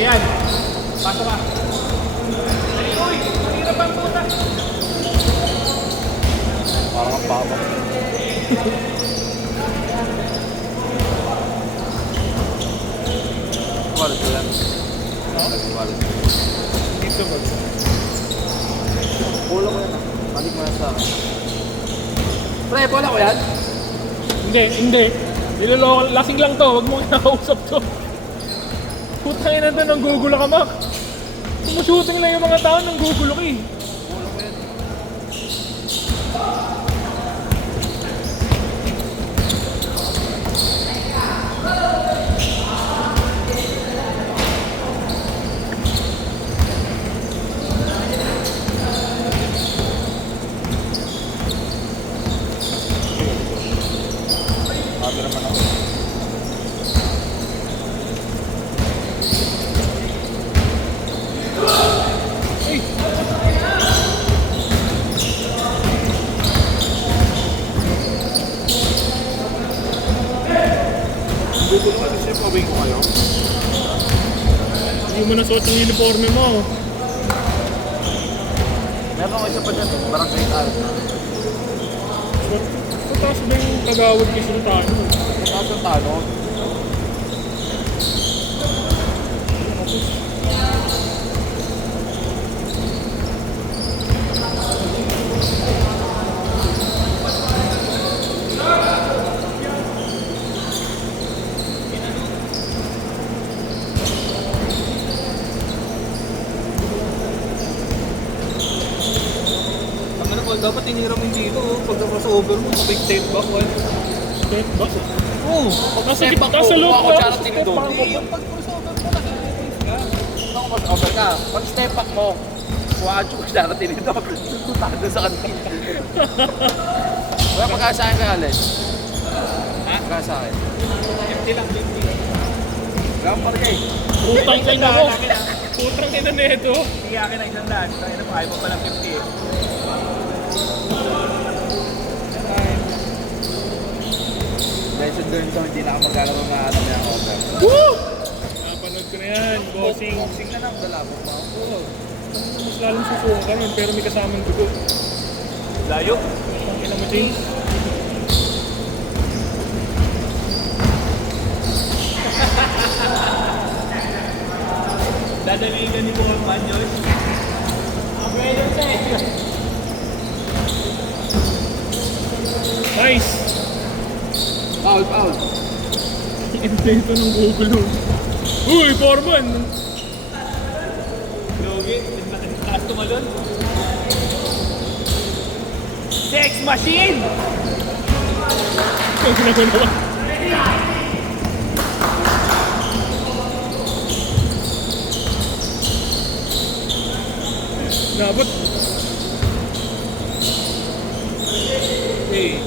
Ayan. Pasok ka. Ay, uy! Mahirap ang puta. Parang ang papa. Wallet ko yan. Wallet ko. Dito ba? Bola ko yan. Balik mo yan sa akin. Pre, bola ko yan? Hindi. Niloloko. Lasing lang to. Huwag mo kinakausap to. Putangin na to. Nanggugulo ka, Mac. Sumushooting na yung mga tao. Nanggugulo ka eh. Bola ko yan. Sabi naman ako. Gugulo ka kasi pawing ko kayo. Hindi mo nasuot yung uniforme mo. Meron ako isa pa dyan. Barangay Tayo. Tapos ba yung kagawad kasi ng tayo? Nasa talo. Ano po, dapat tinira mo yung dito, pag na-crossover mo, kapag step back, Step back. Oo, Kasi Step back nasa mo, loob kuha ko ko. charity Step doon. back ko. yung pag crossover mo, nakikita ka. Ako mas over ka. Pag step back mo, kuwacho ko darating ito. Tutado sa kantin. Wala pagkasa akin kay Alex. Ha? Pagkasa akin. Empty lang, empty. Gampar ka eh. Putang ina mo. Putang ina na ito. Hindi akin na isang daan. Tayo na po, ayaw mo palang 50 eh. Dahil sa doon so, hindi na ako magkakaroon na alam niya ako. Woo! Napanood ko na yan. Bossing. Boxing na lang, dalabo pa ako. Mas lalong susuka ka nun, pero may kasamang dugo. Layo. Ang ina mo, James. Dadalhin ka ni Buwan Man, Joyce. Nice! Foul, foul. Intento ng gugulo. Uy, Foreman! Logi, taas tumalon. Sex machine! Ang ginagawa. Nabot. Hey.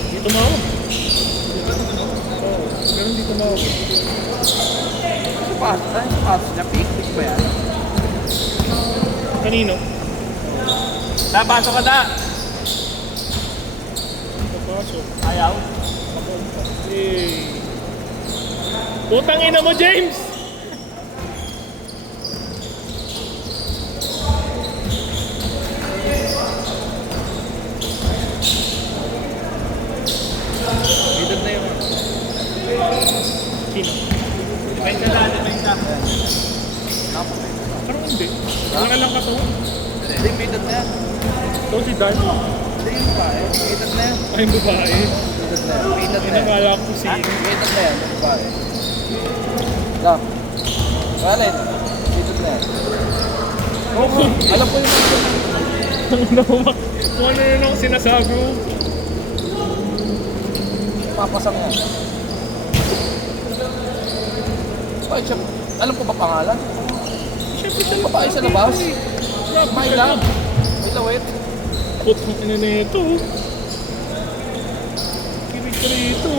Hindi tumawag. Oo, pero hindi tumawag. Pass, ay, pass niya, pick ba yan? Kanino? Napasok ka na! Papasok. Ayaw. Hey. Putang ina mo, James! Bidod na yun. Sino? Depensa na, depensa. Napo na yun. Parang hindi. Wala lang ka to. Hindi, bidod na yan. Ito si Dan. Hindi yung babae. Bidod na yan. Ay, babae. Bidod na yan. Bidod na yan. Nakala ko si... Bidod na yan. Babae. Lang. Wallet. Bidod na yan. Oo, alam ko yung Kung ano yun ang sinasabi mo. papasang yan. Bakit siya? Alam ko ba pangalan? Siyempre Yung babae sa labas. My love. Wait lang, wait. Putang ina na ito. Kinig ka rito.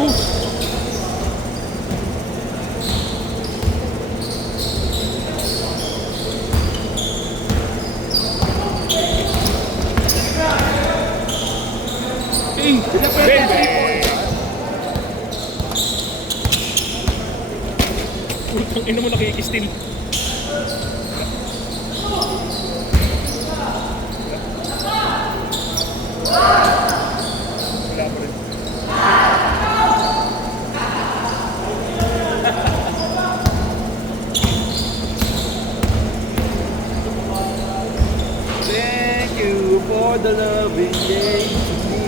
Baby! Putang ina mo nakikistil. Wala pa rin. Thank you for the loving day to me.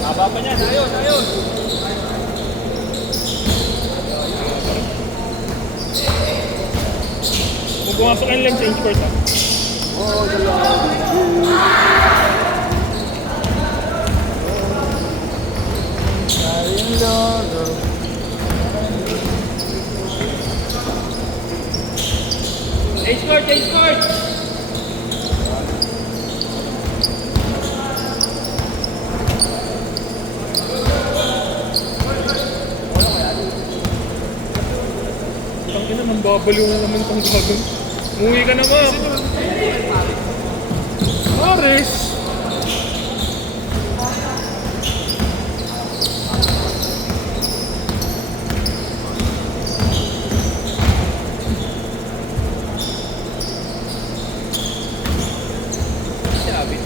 Haba pa niyan. Ayos, ayos. Kung pumasok ka lang change court ha. For the loving day. Sayang lolo. Change court, change court. Ang ina, mambabaliw na naman tong gagawin. Umuwi ka naman. Ares! Sinabi.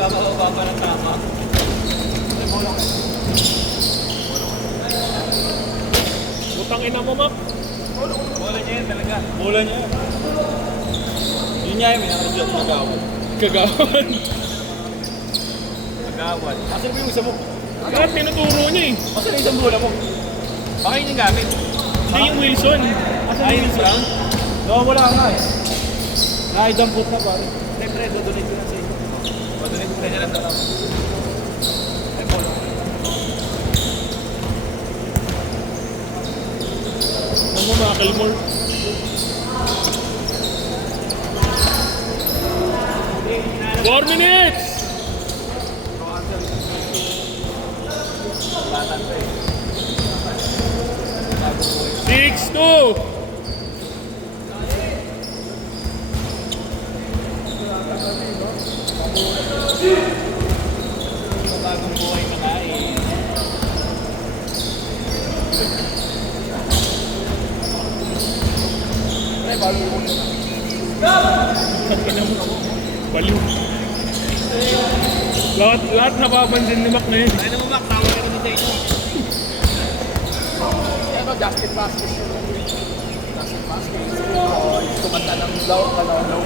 Nagkakababa pa ng tama. Putang ina mo, Mac. Bola niya yan talaga. Bola niya yan. Yun niya yung minakadyo at nagawan. Kagawan. Nagawan. Asan mo yung isa mo? Lahat tinuturo niya eh. Asan yung isang bola mo? Baka yun yung gamit. Hindi yung Wilson. Asan yung isa? Wala nga eh. Nakaidambot na pare. Hindi, pre, dodonate ko na sa inyo. Dodonate ko na niya lang dalawa. Ay, bola. Ano mo, Macklemore? Four minutes! Batan pa eh. 6-2! Bagong buhay ka na eh. Pre, bagong buhay ka na. Ang ina mo. Baliw. Lahat napapansin ni Mac na yun. Ay naman, Mac, tawag ka naman sa inyo. Ano, Justin Vasquez yun. Justin Vasquez. Oo, yung kumanta ng low, low.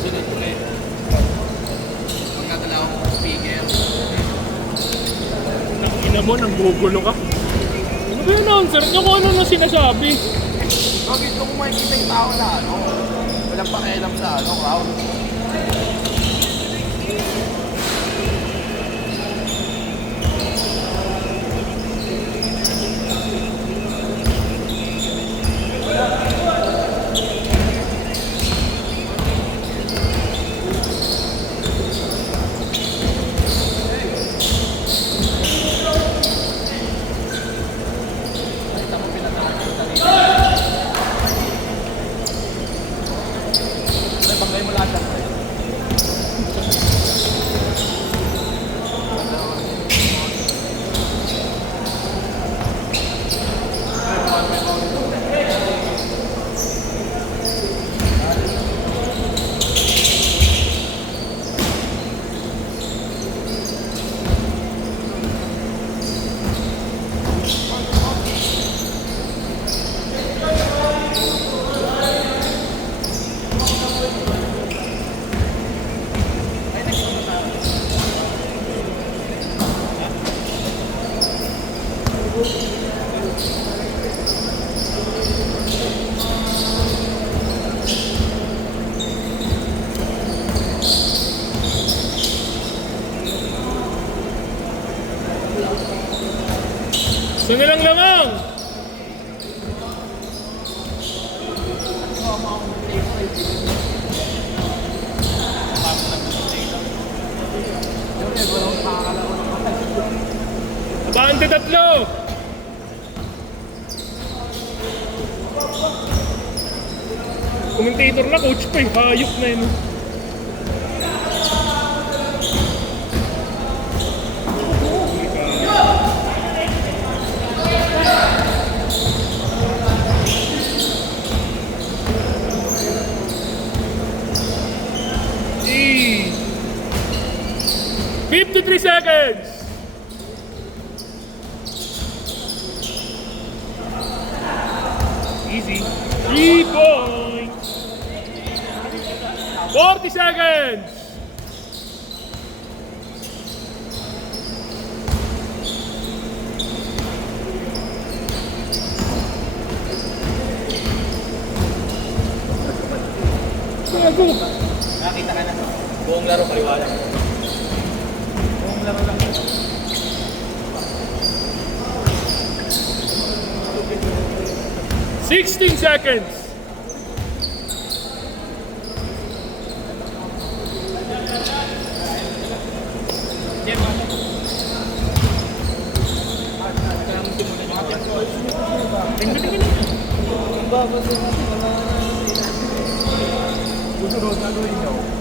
Sunod ulit. Magkakala ako ng speaker. Ang ina mo, nanggugulo ka. Ano ba yung announcer niyo kung ano na sinasabi? So, gusto ko makikita yung tao na ano, walang pakialam sa ano, crowd. Bangay mo lahat lang. Isa na lang lamang. Abante tatlo. Commentator na, coach pa eh. Hayop na yun. E. 53 seconds. Easy. 3 points. 40 seconds. Gago. Nakita ka na. Buong laro paliwala. Buong laro lang. 16 seconds. Susunod na gawin nyo.